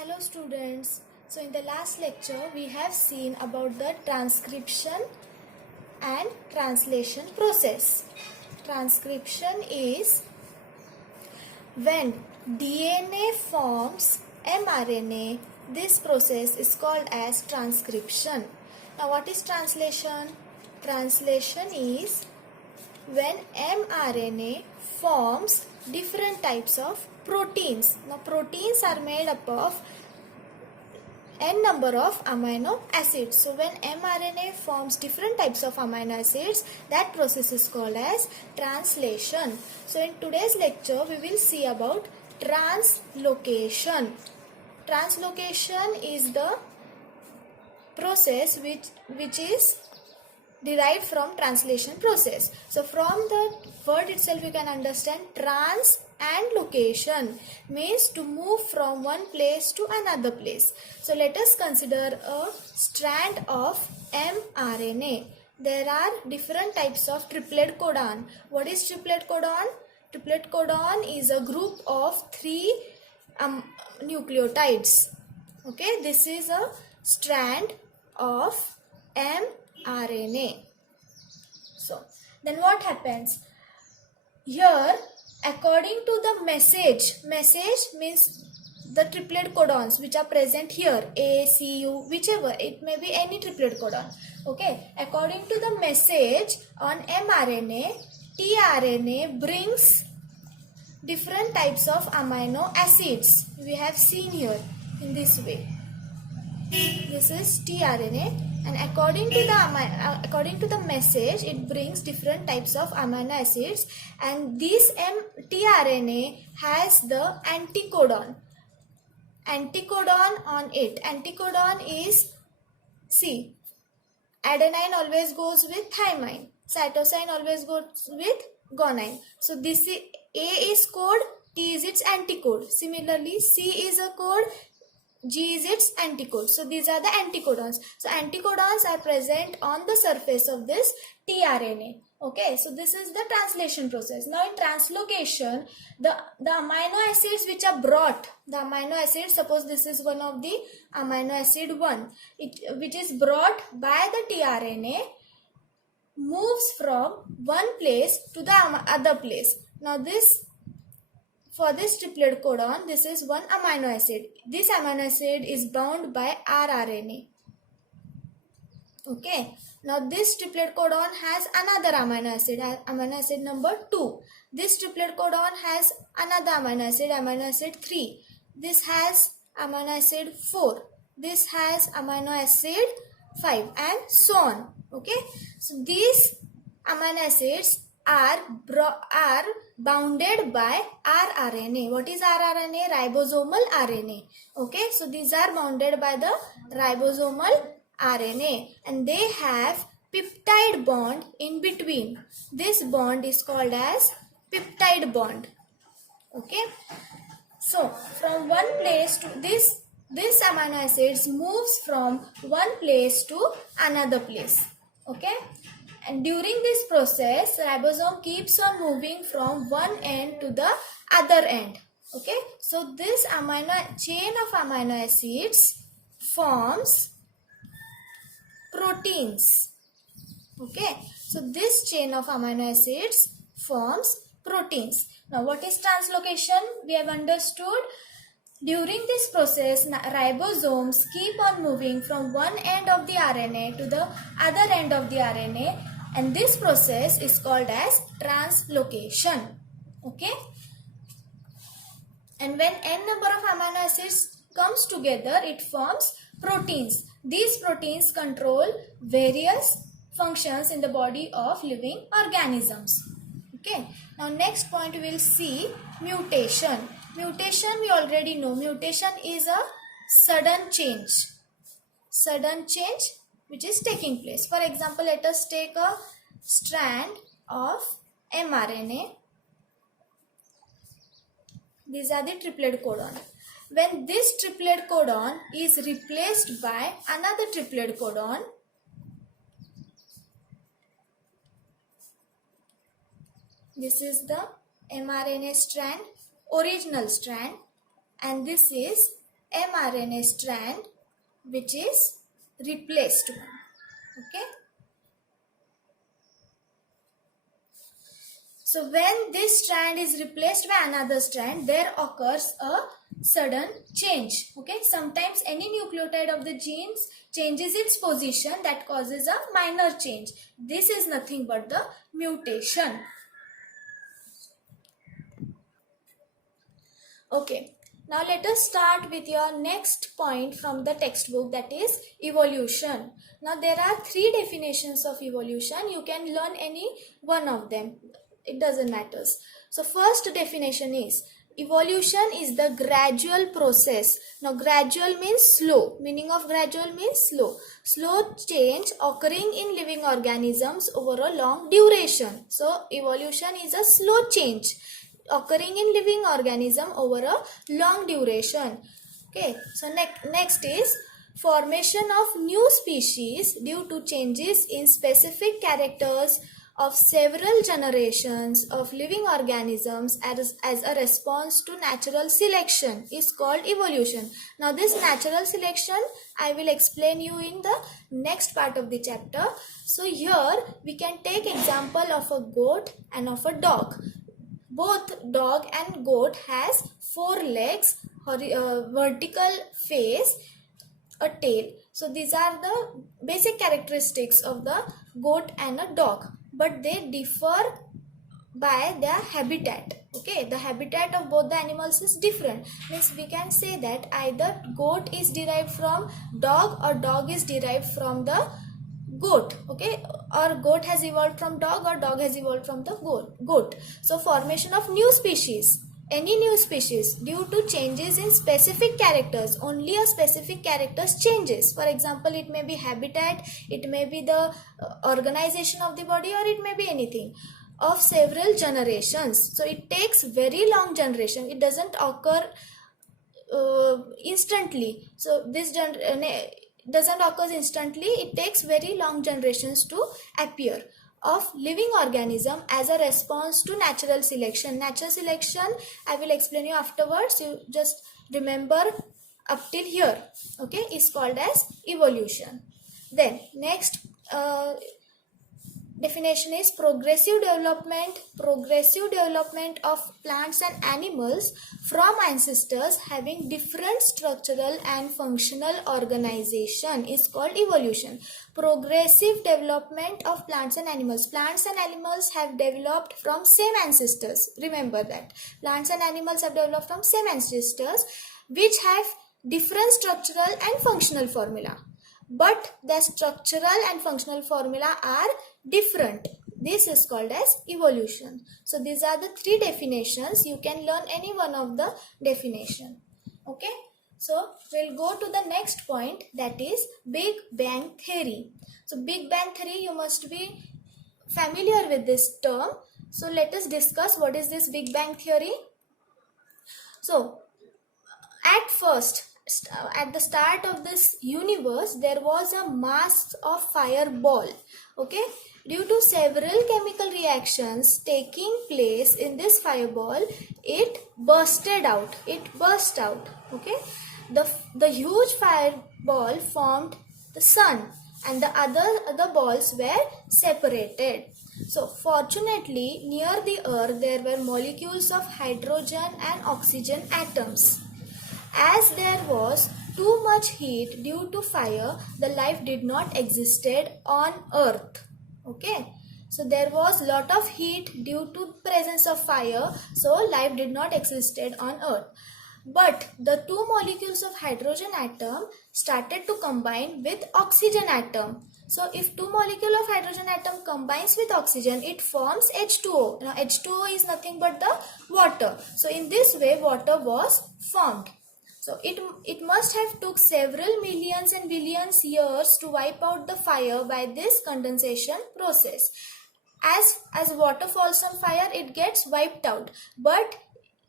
Hello students. So in the last lecture we have seen about the transcription and translation process. Transcription is when DNA forms mRNA. This process is called as transcription. Now what is translation? Translation is when mRNA forms different types of proteins. Now proteins are made up of n number of amino acids. So when mRNA forms different types of amino acids, that process is called as translation. So in today's lecture we will see about translocation. Translocation is the process which is derived from translation process. So from the word itself you can understand trans and location means to move from one place to another place. So let us consider a strand of mRNA. There are different types of triplet codon. What is triplet codon? Triplet codon is a group of 3 nucleotides. Okay, this is a strand of mRNA. So then what happens? Here according to the message means the triplet codons which are present here, A, C, U, whichever, it may be any triplet codon. Okay, according to the message on mRNA, tRNA brings different types of amino acids. We have seen here in this way. This is tRNA. And according to the message, it brings different types of amino acids, and this tRNA has the anticodon on it. Anticodon is, see, adenine always goes with thymine, cytosine always goes with guanine. So this is, A is code, T is its anticode. Similarly, C is a code, G is its anticode. So these are the anticodons. So anticodons are present on the surface of this tRNA. Okay, so this is the translation process. Now in translocation, the amino acids which are brought, the amino acids, suppose this is one of the amino acid 1, which is brought by the tRNA, moves from one place to the other place. Now for this triplet codon, this is one amino acid. This amino acid is bound by rRNA. Okay. Now this triplet codon has another amino acid number 2. This triplet codon has another amino acid 3. This has amino acid 4. This has amino acid 5 and so on. Okay. So these amino acids are bounded by rRNA. What is rRNA? Ribosomal RNA. Okay, so these are bounded by the ribosomal RNA and they have peptide bond in between. This bond is called as peptide bond. Okay, so from one place to this amino acids moves from one place to another place. Okay. And during this process, ribosome keeps on moving from one end to the other end. Okay. So this chain of amino acids forms proteins. Okay. So this chain of amino acids forms proteins. Now what is translocation? We have understood. During this process, ribosomes keep on moving from one end of the RNA to the other end of the RNA, and this process is called as translocation. Okay? And when n number of amino acids comes together, it forms proteins. These proteins control various functions in the body of living organisms. Okay? Now next point we will see mutation. Mutation we already know. Mutation is a sudden change. Sudden change which is taking place. For example, let us take a strand of mRNA. These are the triplet codon. When this triplet codon is replaced by another triplet codon, this is the mRNA strand, original strand, and this is mRNA strand which is replaced one. Okay. So when this strand is replaced by another strand, there occurs a sudden change. Okay, sometimes any nucleotide of the genes changes its position, that causes a minor change. This is nothing but the mutation. Okay, now let us start with your next point from the textbook, that is evolution. Now there are three definitions of evolution. You can learn any one of them. It doesn't matter. So first definition is evolution is the gradual process. Now gradual means slow. Meaning of gradual means slow. Slow change occurring in living organisms over a long duration. So evolution is a slow change occurring in living organism over a long duration. Okay, so next is formation of new species due to changes in specific characters of several generations of living organisms as a response to natural selection is called evolution. Now this natural selection I will explain you in the next part of the chapter. So here we can take example of a goat and of a dog. Both dog and goat has 4 legs, vertical face, a tail. So these are the basic characteristics of the goat and a dog, but they differ by their habitat. Okay, the habitat of both the animals is different. Means we can say that either goat is derived from dog or dog is derived from the goat. Okay, or goat has evolved from dog or dog has evolved from the goat. So formation of new species, any new species due to changes in specific characters. Only a specific characters changes. For example, it may be habitat, it may be the organization of the body, or it may be anything of several generations. So it takes very long generation. It doesn't occur instantly. So this doesn't occur instantly. It takes very long generations to appear of living organism as a response to natural selection. Natural selection I will explain you afterwards. You just remember up till here. Okay, is called as evolution. Then next definition is progressive development. Progressive development of plants and animals from ancestors having different structural and functional organization is called evolution. Progressive development of plants and animals. Plants and animals have developed from same ancestors. Remember that. Plants and animals have developed from same ancestors which have different structural and functional formula. But the structural and functional formula are different. This is called as evolution. So these are the three definitions. You can learn any one of the definition. Okay. So we'll go to the next point, that is Big Bang Theory. So Big Bang Theory, you must be familiar with this term. So let us discuss what is this Big Bang Theory. So at first, at the start of this universe, there was a mass of fireball. Okay, due to several chemical reactions taking place in this fireball, it burst out. Okay, the huge fireball formed the sun, and the other balls were separated. So fortunately, near the earth there were molecules of hydrogen and oxygen atoms. As there was too much heat due to fire, the life did not existed on earth. Okay, so there was lot of heat due to presence of fire, so life did not existed on earth. But the two molecules of hydrogen atom started to combine with oxygen atom. So if two molecule of hydrogen atom combines with oxygen, it forms H2O. Now H2O is nothing but the water. So in this way, water was formed. So it must have took several millions and billions years to wipe out the fire by this condensation process. As water falls on fire, it gets wiped out. But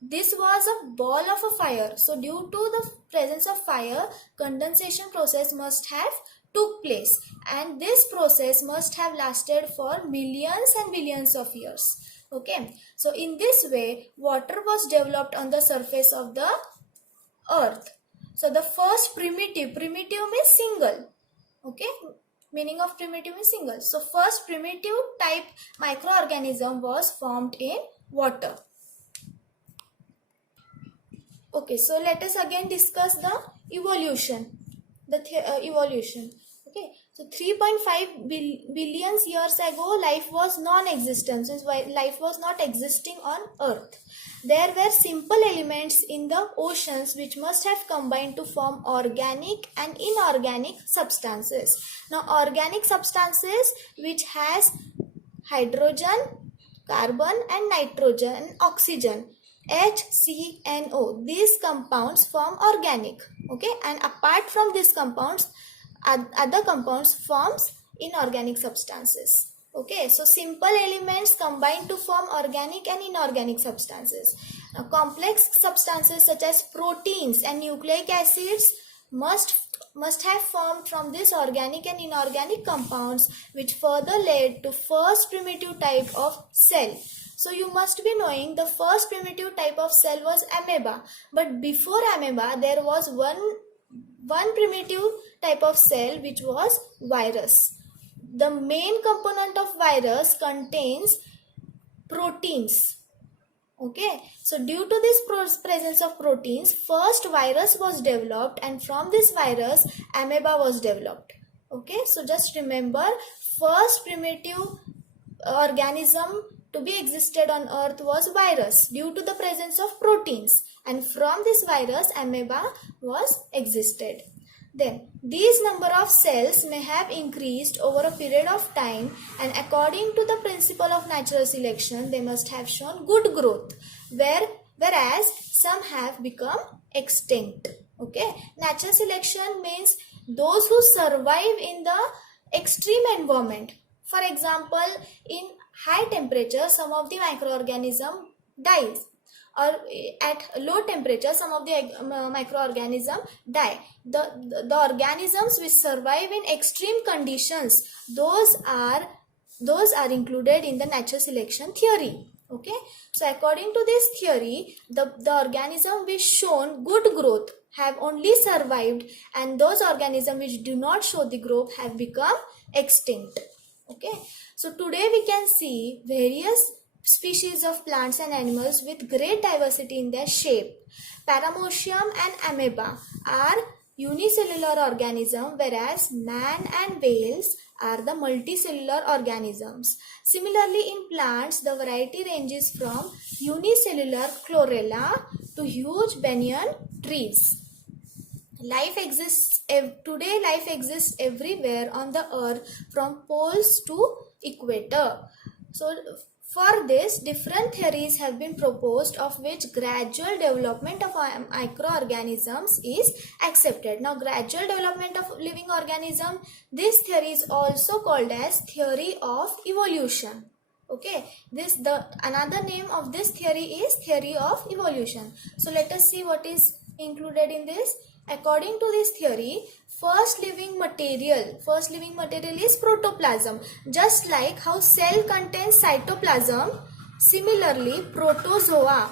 this was a ball of a fire. So due to the presence of fire, condensation process must have took place. And this process must have lasted for millions and billions of years. Okay. So in this way, water was developed on the surface of the earth. So the first primitive means single. Okay, meaning of primitive is single. So first primitive type microorganism was formed in water. Okay, so let us again discuss the evolution. Evolution. Okay, so 3.5 billion years ago, life was non-existent. Since life was not existing on Earth, there were simple elements in the oceans which must have combined to form organic and inorganic substances. Now, organic substances which has hydrogen, carbon, and nitrogen, and oxygen. HCNO. These compounds form organic. Okay, and apart from these compounds, other compounds forms inorganic substances. Okay, so simple elements combine to form organic and inorganic substances. Now, complex substances such as proteins and nucleic acids must have formed from these organic and inorganic compounds, which further led to first primitive type of cell. So you must be knowing the first primitive type of cell was amoeba, but before amoeba there was one primitive type of cell which was virus. The main component of virus contains proteins. Okay, so due to this presence of proteins, first virus was developed, and from this virus amoeba was developed. Okay, so just remember, first primitive organism to be existed on earth was virus due to the presence of proteins, and from this virus amoeba was existed. Then these number of cells may have increased over a period of time, and according to the principle of natural selection they must have shown good growth, whereas some have become extinct. Okay, natural selection means those who survive in the extreme environment. For example, in high temperature some of the microorganism dies, or at low temperature some of the microorganism die. The organisms which survive in extreme conditions, those are included in the natural selection theory. Okay, so according to this theory, the organism which shown good growth have only survived, and those organisms which do not show the growth have become extinct. Okay, so today we can see various species of plants and animals with great diversity in their shape. Paramecium and amoeba are unicellular organisms, whereas man and whales are the multicellular organisms. Similarly, in plants, the variety ranges from unicellular chlorella to huge banyan trees. Today life exists everywhere on the earth, from poles to equator. So for this, different theories have been proposed, of which gradual development of microorganisms is accepted. Now, gradual development of living organism, this theory is also called as theory of evolution. Okay, another name of this theory is theory of evolution. So let us see what is included in this. According to this theory, first living material is protoplasm. Just like how cell contains cytoplasm, similarly protozoas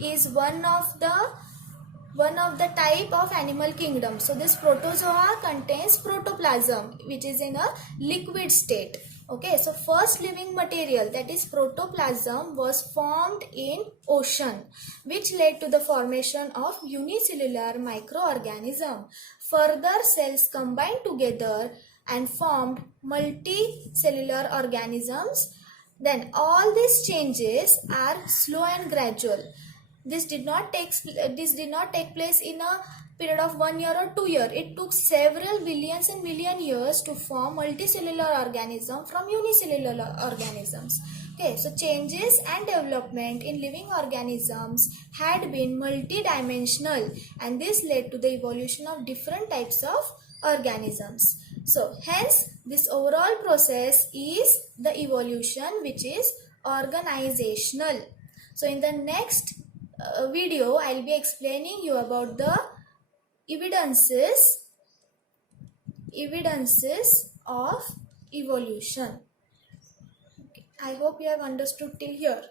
is one of the type of animal kingdom. So this protozoa contains protoplasm, which is in a liquid state. Okay, so first living material, that is protoplasm, was formed in ocean, which led to the formation of unicellular microorganism. Further, cells combined together and formed multicellular organisms. Then all these changes are slow and gradual. This did not take place in a period of 1 year or 2 years. It took several billions and million years to form multicellular organism from unicellular organisms. Okay, so changes and development in living organisms had been multidimensional, and this led to the evolution of different types of organisms. So hence this overall process is the evolution, which is organizational. So in the next video I'll be explaining you about the evidences of evolution. Okay. I hope you have understood till here.